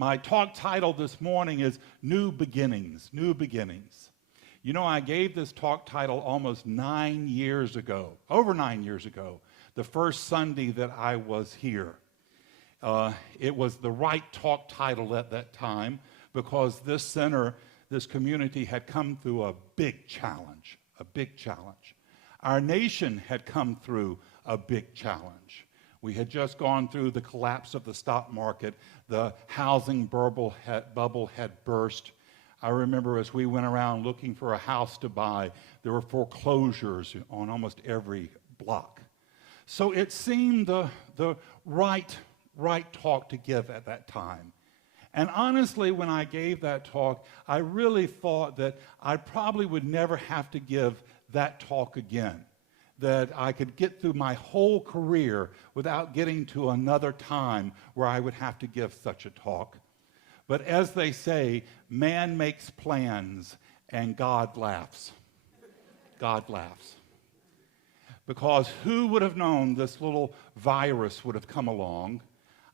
My talk title this morning is New Beginnings, New Beginnings. You know, I gave this talk title almost 9 years ago, over 9 years ago, the first Sunday that I was here. It was the right talk title at that time because this center, this community had come through a big challenge, a big challenge. Our nation had come through a big challenge. We had just gone through the collapse of the stock market. The housing bubble had burst. I remember as we went around looking for a house to buy, there were foreclosures on almost every block. So it seemed the right talk to give at that time. And honestly, when I gave that talk, I really thought that I probably would never have to give that talk again, that I could get through my whole career without getting to another time where I would have to give such a talk. But as they say, man makes plans and God laughs. God laughs. Because who would have known this little virus would have come along?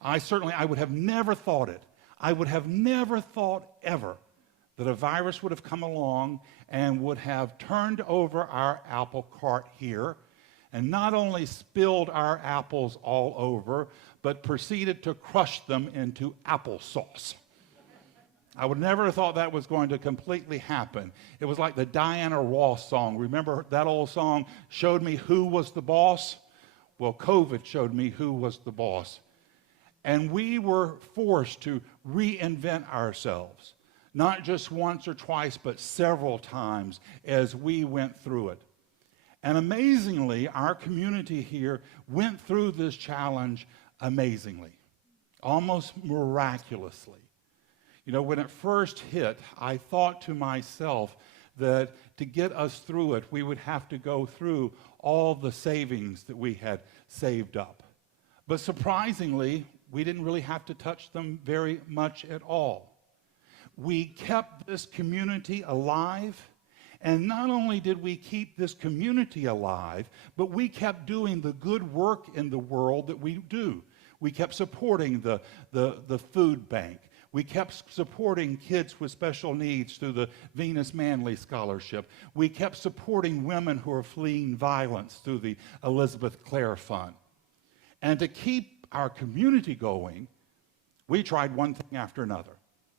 I would have never thought it. I would have never thought ever that a virus would have come along and would have turned over our apple cart here and not only spilled our apples all over, but proceeded to crush them into applesauce. I would never have thought that was going to completely happen. It was like the Diana Ross song. Remember that old song, Showed Me Who Was the Boss? Well, COVID showed me who was the boss. And we were forced to reinvent ourselves, not just once or twice, but several times as we went through it. And amazingly, our community here went through this challenge amazingly, almost miraculously. You know, when it first hit, I thought to myself that to get us through it, we would have to go through all the savings that we had saved up. But surprisingly, we didn't really have to touch them very much at all. We kept this community alive, and not only did we keep this community alive, but we kept doing the good work in the world that we do. We kept supporting the food bank. We kept supporting kids with special needs through the Venus Manley Scholarship. We kept supporting women who are fleeing violence through the Elizabeth Clare Fund. And to keep our community going, we tried one thing after another.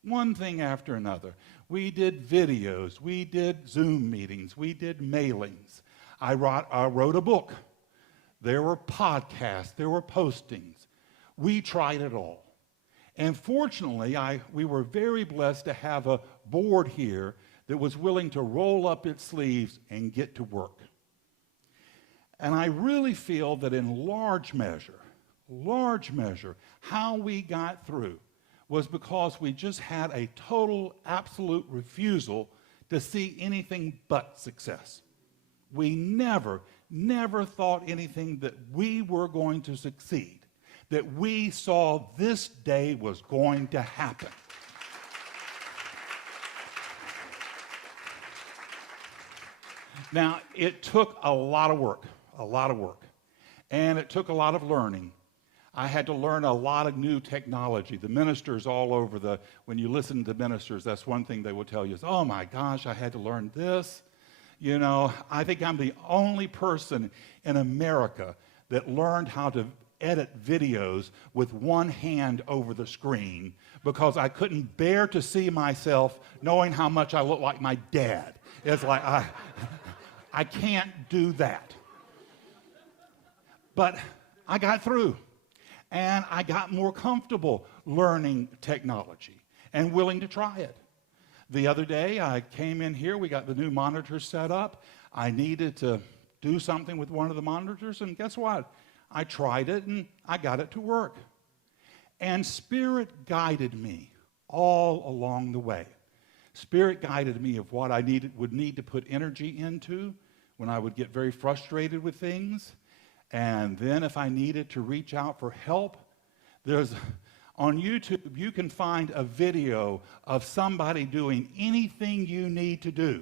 One thing after another. We did videos, we did Zoom meetings, we did mailings. I wrote a book. There were podcasts, there were postings. We tried it all. And fortunately, we were very blessed to have a board here that was willing to roll up its sleeves and get to work. And I really feel that in large measure, how we got through was because we just had a total, absolute refusal to see anything but success. We never thought anything that we were going to succeed, that we saw this day was going to happen. Now, it took a lot of work, and it took a lot of learning. I had to learn a lot of new technology. The ministers all over when you listen to ministers, that's one thing they will tell you is, oh my gosh, I had to learn this. You know, I think I'm the only person in America that learned how to edit videos with one hand over the screen because I couldn't bear to see myself knowing how much I look like my dad. It's like, I can't do that. But I got through. And I got more comfortable learning technology and willing to try it. The other day, I came in here, we got the new monitors set up. I needed to do something with one of the monitors, and guess what? I tried it, and I got it to work. And Spirit guided me all along the way. Spirit guided me of what I would need to put energy into when I would get very frustrated with things. And then if I needed to reach out for help, on YouTube, you can find a video of somebody doing anything you need to do.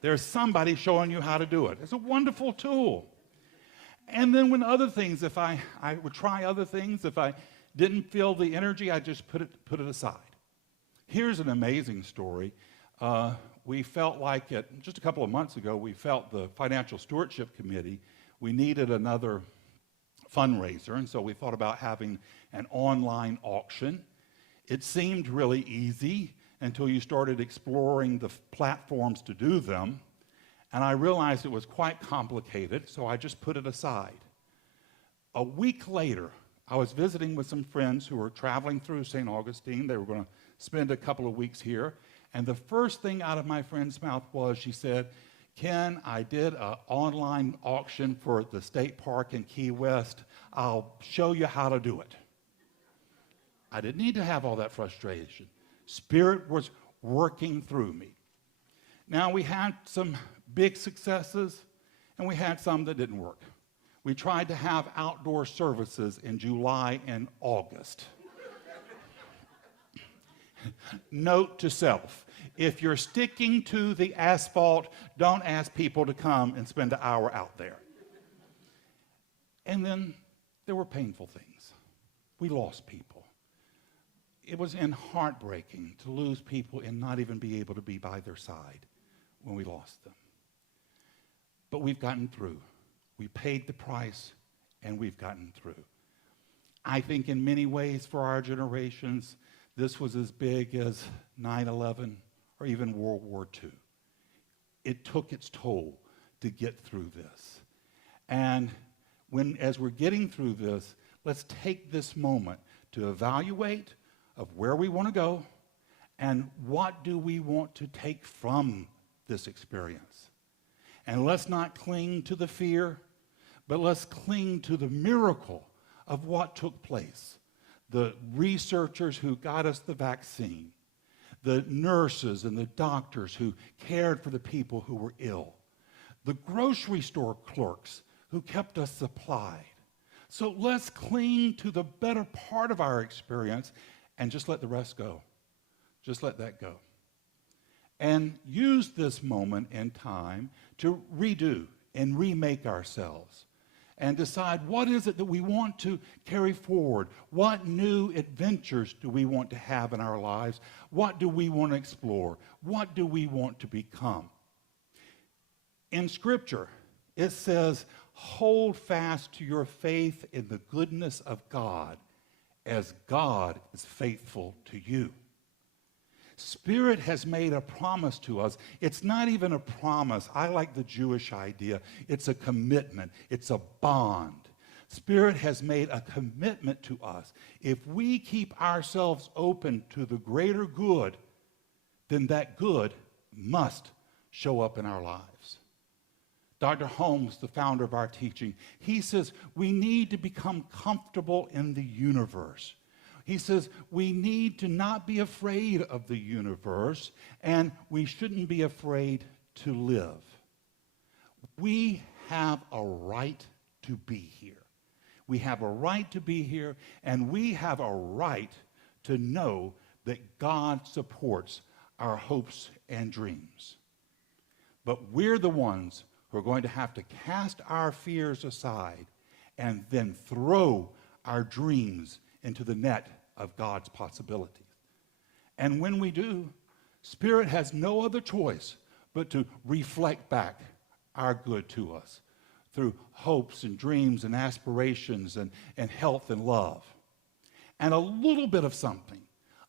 There's somebody showing you how to do it. It's a wonderful tool. And then when other things, if I would try other things, if I didn't feel the energy, I just put it aside. Here's an amazing story. We felt like just a couple of months ago, we felt the Financial Stewardship Committee, we needed another fundraiser, and so we thought about having an online auction. It seemed really easy until you started exploring the platforms to do them, and I realized it was quite complicated, so I just put it aside. A week later, I was visiting with some friends who were traveling through St. Augustine. They were going to spend a couple of weeks here, and the first thing out of my friend's mouth was, she said, "Ken, I did an online auction for the state park in Key West. I'll show you how to do it." I didn't need to have all that frustration. Spirit was working through me. Now, we had some big successes, and we had some that didn't work. We tried to have outdoor services in July and August. Note to self, if you're sticking to the asphalt, don't ask people to come and spend an hour out there. And then there were painful things. We lost people. It was heartbreaking to lose people and not even be able to be by their side when we lost them. But we've gotten through. We paid the price, and we've gotten through. I think in many ways for our generations, this was as big as 9/11 or even World War II. It took its toll to get through this. And as we're getting through this, let's take this moment to evaluate of where we want to go and what do we want to take from this experience. And let's not cling to the fear, but let's cling to the miracle of what took place. The researchers who got us the vaccine, the nurses and the doctors who cared for the people who were ill, the grocery store clerks who kept us supplied. So let's cling to the better part of our experience and just let the rest go. Just let that go. And use this moment in time to redo and remake ourselves and decide what is it that we want to carry forward. What new adventures do we want to have in our lives? What do we want to explore? What do we want to become? In Scripture, it says, hold fast to your faith in the goodness of God as God is faithful to you. Spirit has made a promise to us. It's not even a promise. I like the Jewish idea. It's a commitment. It's a bond. Spirit has made a commitment to us. If we keep ourselves open to the greater good, then that good must show up in our lives. Dr. Holmes, the founder of our teaching, he says we need to become comfortable in the universe. He says we need to not be afraid of the universe, and we shouldn't be afraid to live. We have a right to be here. We have a right to be here, and we have a right to know that God supports our hopes and dreams. But we're the ones who are going to have to cast our fears aside and then throw our dreams into the net of God's possibilities. And when we do, Spirit has no other choice but to reflect back our good to us through hopes and dreams and aspirations and health and love. And a little bit of something,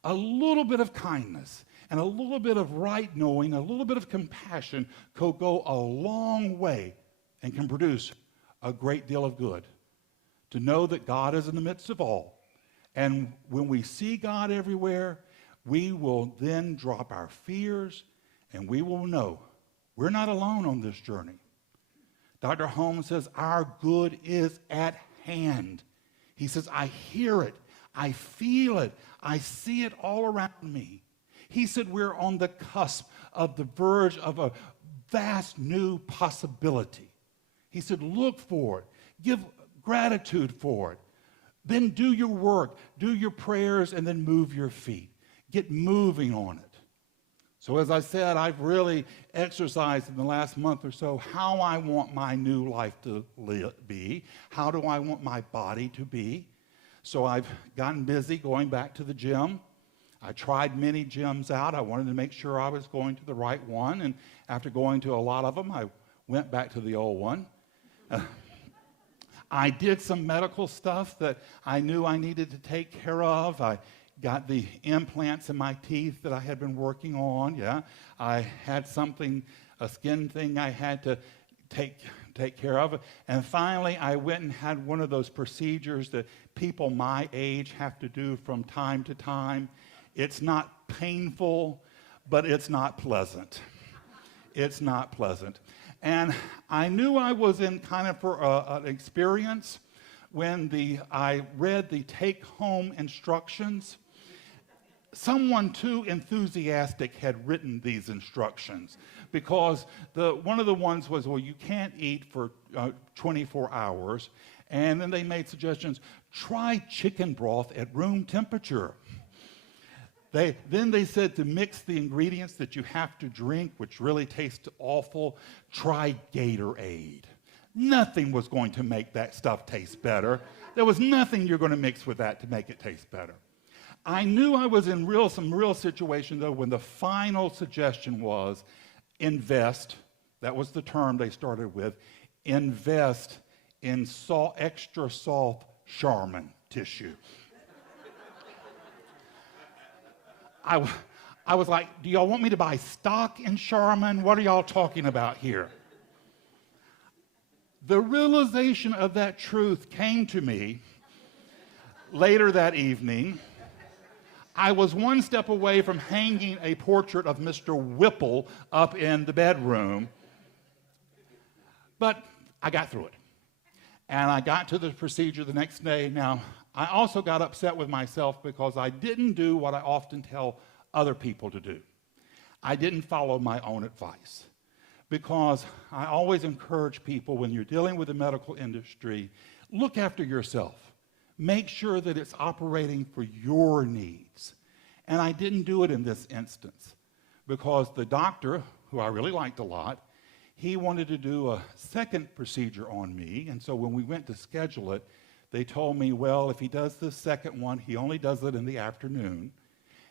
a little bit of kindness, and a little bit of right knowing, a little bit of compassion could go a long way and can produce a great deal of good. To know that God is in the midst of all. And when we see God everywhere, we will then drop our fears and we will know we're not alone on this journey. Dr. Holmes says our good is at hand. He says, I hear it, I feel it, I see it all around me. He said we're on the cusp of the verge of a vast new possibility. He said look for it, give gratitude for it. Then do your work, do your prayers, and then move your feet. Get moving on it. So as I said, I've really exercised in the last month or so how I want my new life to be. How do I want my body to be? So I've gotten busy going back to the gym. I tried many gyms out. I wanted to make sure I was going to the right one. And after going to a lot of them, I went back to the old one. I did some medical stuff that I knew I needed to take care of. I got the implants in my teeth that I had been working on. Yeah, I had something, a skin thing I had to take care of. And finally, I went and had one of those procedures that people my age have to do from time to time. It's not painful, but it's not pleasant. It's not pleasant. And I knew I was in kind of for an experience when I read the take-home instructions. Someone too enthusiastic had written these instructions because one of the ones was, well, you can't eat for 24 hours. And then they made suggestions, try chicken broth at room temperature. Then they said to mix the ingredients that you have to drink, which really taste awful, try Gatorade. Nothing was going to make that stuff taste better. There was nothing you're going to mix with that to make it taste better. I knew I was in some real situation, though, when the final suggestion was invest. That was the term they started with. Invest in extra soft Charmin tissue. I was like, do y'all want me to buy stock in Charmin? What are y'all talking about here? The realization of that truth came to me later that evening. I was one step away from hanging a portrait of Mr. Whipple up in the bedroom, but I got through it. And I got to the procedure the next day. Now, I also got upset with myself because I didn't do what I often tell other people to do. I didn't follow my own advice because I always encourage people when you're dealing with the medical industry, look after yourself. Make sure that it's operating for your needs. And I didn't do it in this instance because the doctor, who I really liked a lot, he wanted to do a second procedure on me. And so when we went to schedule it, they told me, well, if he does the second one, he only does it in the afternoon.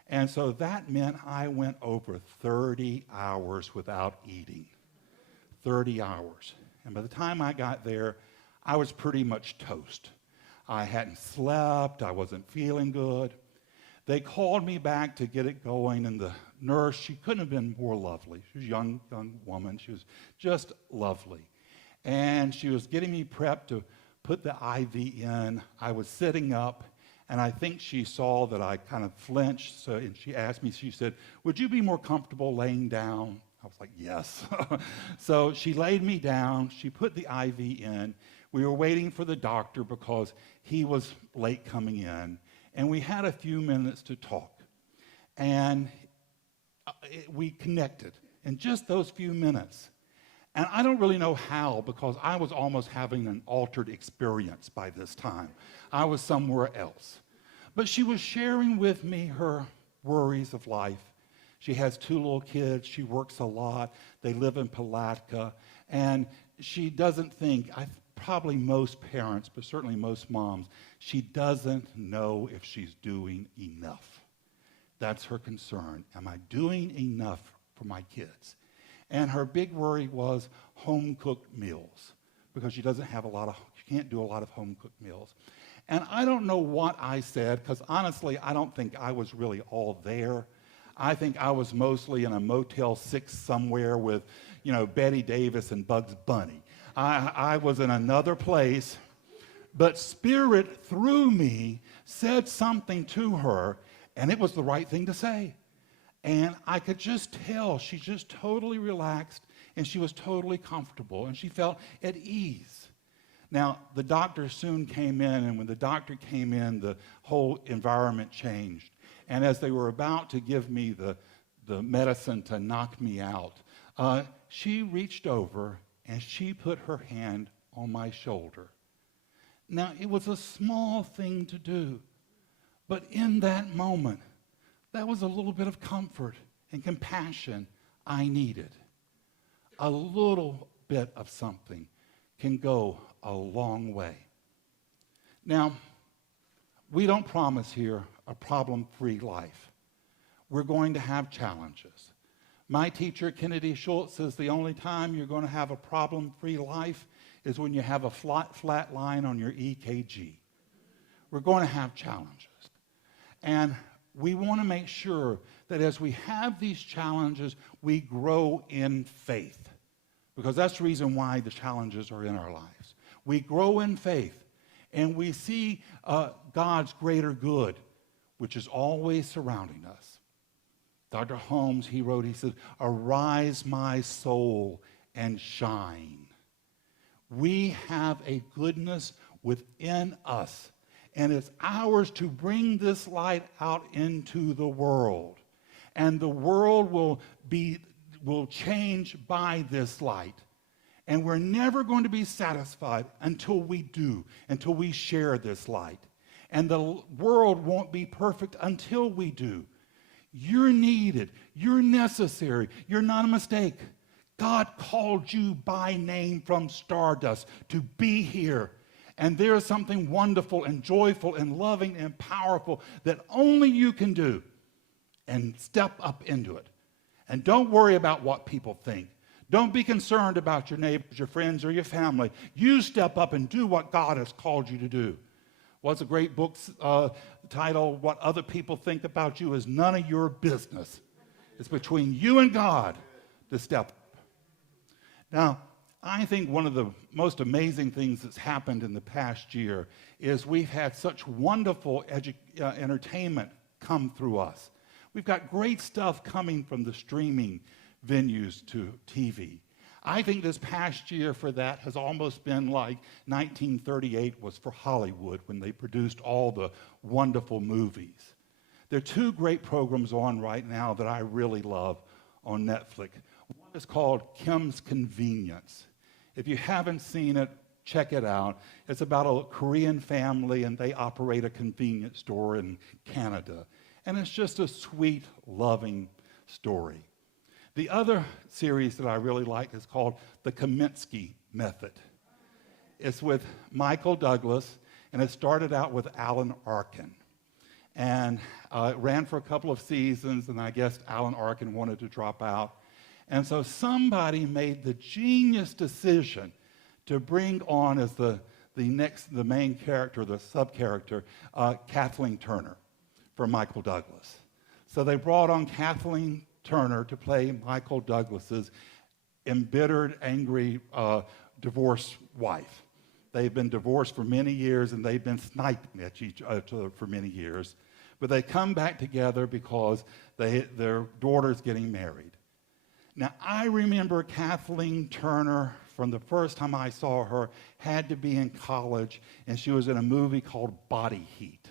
And so that meant I went over 30 hours without eating. 30 hours. And by the time I got there, I was pretty much toast. I hadn't slept. I wasn't feeling good. They called me back to get it going, and the nurse, she couldn't have been more lovely. She was a young woman. She was just lovely. And she was getting me prepped to put the IV in. I was sitting up, and I think she saw that I kind of flinched, and she asked me, she said, would you be more comfortable laying down? I was like, yes. So she laid me down. She put the IV in. We were waiting for the doctor because he was late coming in, and we had a few minutes to talk. And we connected in just those few minutes. And I don't really know how, because I was almost having an altered experience by this time. I was somewhere else. But she was sharing with me her worries of life. She has 2 little kids. She works a lot. They live in Palatka. And she doesn't think, probably most parents, but certainly most moms, she doesn't know if she's doing enough. That's her concern. Am I doing enough for my kids? And her big worry was home-cooked meals, because she can't do a lot of home-cooked meals. And I don't know what I said, because honestly, I don't think I was really all there. I think I was mostly in a Motel 6 somewhere with, Betty Davis and Bugs Bunny. I was in another place, but Spirit, through me, said something to her, and it was the right thing to say. And I could just tell she just totally relaxed, and she was totally comfortable, and she felt at ease. Now, the doctor soon came in, and when the doctor came in, the whole environment changed. And as they were about to give me the medicine to knock me out, she reached over, and she put her hand on my shoulder. Now, it was a small thing to do, but in that moment, that was a little bit of comfort and compassion I needed. A little bit of something can go a long way. Now, we don't promise here a problem-free life, we're going to have challenges. My teacher, Kennedy Schultz, says the only time you're going to have a problem-free life is when you have a flat line on your EKG. We're going to have challenges. And we want to make sure that as we have these challenges, we grow in faith. Because that's the reason why the challenges are in our lives. We grow in faith, and we see God's greater good, which is always surrounding us. Dr. Holmes, he said, "Arise, my soul, and shine." We have a goodness within us, and it's ours to bring this light out into the world. And the world will change by this light. And we're never going to be satisfied until we do, until we share this light. And the world won't be perfect until we do. You're needed. You're necessary. You're not a mistake. God called you by name from stardust to be here. And there is something wonderful and joyful and loving and powerful that only you can do. And step up into it. And don't worry about what people think. Don't be concerned about your neighbors, your friends, or your family. You step up and do what God has called you to do. What's a great book's title? What other people think about you is none of your business. It's between you and God to step up. Now, I think one of the most amazing things that's happened in the past year is we've had such wonderful entertainment come through us. We've got great stuff coming from the streaming venues to TV. I think this past year for that has almost been like 1938 was for Hollywood when they produced all the wonderful movies. There are two great programs on right now that I really love on Netflix. One is called Kim's Convenience. If you haven't seen it, check it out. It's about a Korean family, and they operate a convenience store in Canada. And it's just a sweet, loving story. The other series that I really like is called The Kaminsky Method. It's with Michael Douglas, and it started out with Alan Arkin. And it ran for a couple of seasons, and I guess Alan Arkin wanted to drop out. And so somebody made the genius decision to bring on as the main character, the sub-character, Kathleen Turner for Michael Douglas. So they brought on Kathleen Turner to play Michael Douglas's embittered, angry, divorced wife. They've been divorced for many years, and they've been sniping at each other for many years. But they come back together because their daughter's getting married. Now, I remember Kathleen Turner from the first time I saw her, had to be in college, and she was in a movie called Body Heat.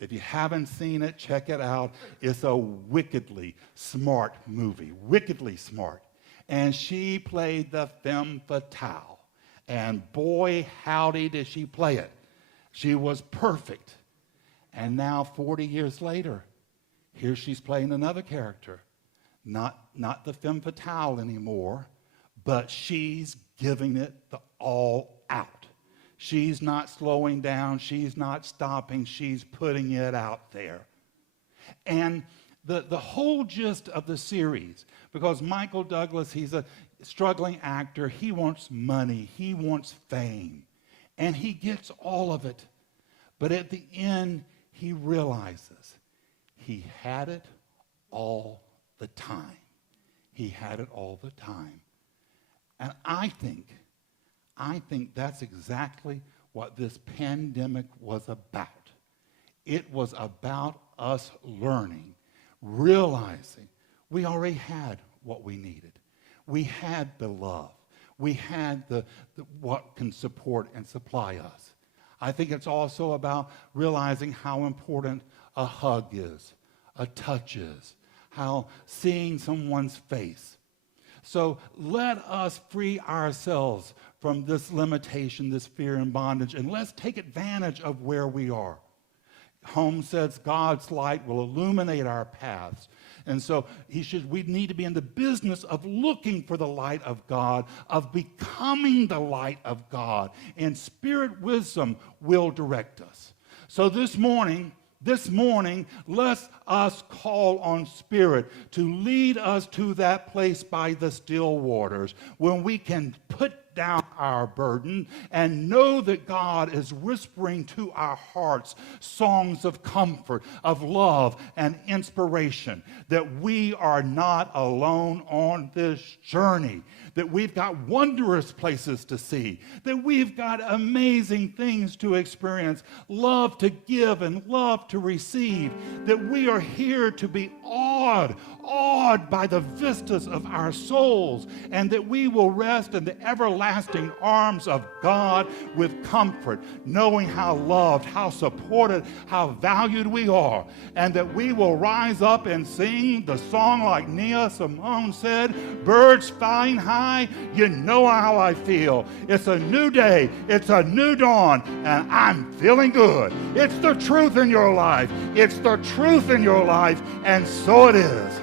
If you haven't seen it, check it out. It's a wickedly smart movie, wickedly smart. And she played the femme fatale. And boy, howdy did she play it. She was perfect. And now, 40 years later, here she's playing another character. Not the femme fatale anymore, but she's giving it the all out. She's not slowing down. She's not stopping. She's putting it out there. And the whole gist of the series, because Michael Douglas, he's a struggling actor. He wants money. He wants fame. And he gets all of it. But at the end, he realizes he had it all the time. He had it all the time. And I think that's exactly what this pandemic was about. It was about us learning, realizing we already had what we needed. We had the love. We had the what can support and supply us. I think it's also about realizing how important a hug is, a touch is, how seeing someone's face. So let us free ourselves from this limitation, this fear and bondage, and let's take advantage of where we are. Holmes says God's light will illuminate our paths. And so we need to be in the business of looking for the light of God, of becoming the light of God, and spirit wisdom will direct us. So this morning, This morning, let us call on Spirit to lead us to that place by the still waters when we can put down our burden and know that God is whispering to our hearts songs of comfort, of love, and inspiration, that we are not alone on this journey, that we've got wondrous places to see, that we've got amazing things to experience, love to give and love to receive, that we are here to be awed by the vistas of our souls, and that we will rest in the everlasting arms of God with comfort, knowing how loved, how supported, how valued we are, and that we will rise up and sing the song like Nia Simone said, birds flying high, you know how I feel. It's a new day, it's a new dawn, and I'm feeling good. It's the truth in your life. It's the truth in your life, and so it is.